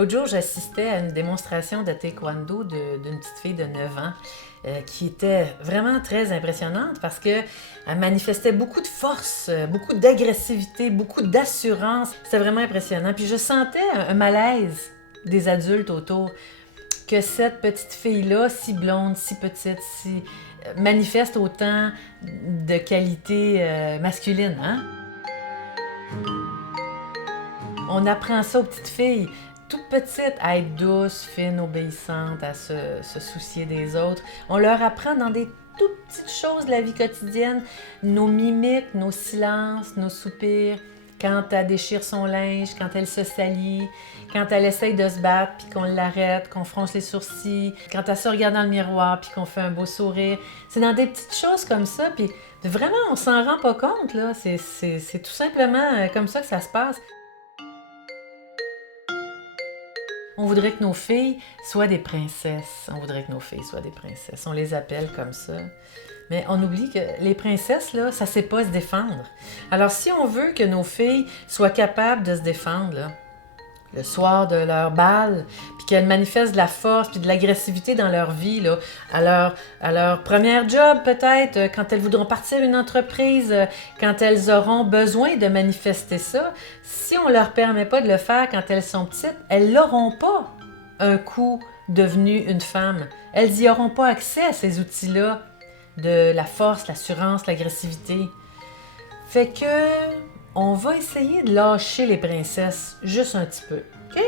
L'autre jour, j'assistais à une démonstration de taekwondo d'une petite fille de 9 ans qui était vraiment très impressionnante parce qu'elle manifestait beaucoup de force, beaucoup d'agressivité, beaucoup d'assurance. C'était vraiment impressionnant. Puis je sentais un malaise des adultes autour que cette petite fille-là, si blonde, si petite, si manifeste autant de qualités masculines. Hein? On apprend ça aux petites filles, toutes petites, à être douces, fines, obéissantes, à se soucier des autres. On leur apprend dans des toutes petites choses de la vie quotidienne, nos mimiques, nos silences, nos soupirs, quand elle déchire son linge, quand elle se salit, quand elle essaye de se battre, puis qu'on l'arrête, qu'on fronce les sourcils, quand elle se regarde dans le miroir, puis qu'on fait un beau sourire. C'est dans des petites choses comme ça, puis vraiment, on s'en rend pas compte, là. C'est tout simplement comme ça que ça se passe. On voudrait que nos filles soient des princesses. On voudrait que nos filles soient des princesses. On les appelle comme ça. Mais on oublie que les princesses, là, ça ne sait pas se défendre. Alors, si on veut que nos filles soient capables de se défendre, là, le soir de leur bal, puis qu'elles manifestent de la force puis de l'agressivité dans leur vie, là, à leur première job peut-être, quand elles voudront partir une entreprise, quand elles auront besoin de manifester ça, si on ne leur permet pas de le faire quand elles sont petites, elles n'auront pas un coup devenue une femme. Elles n'y auront pas accès à ces outils-là de la force, l'assurance, l'agressivité. Fait que on va essayer de lâcher les princesses juste un petit peu, OK?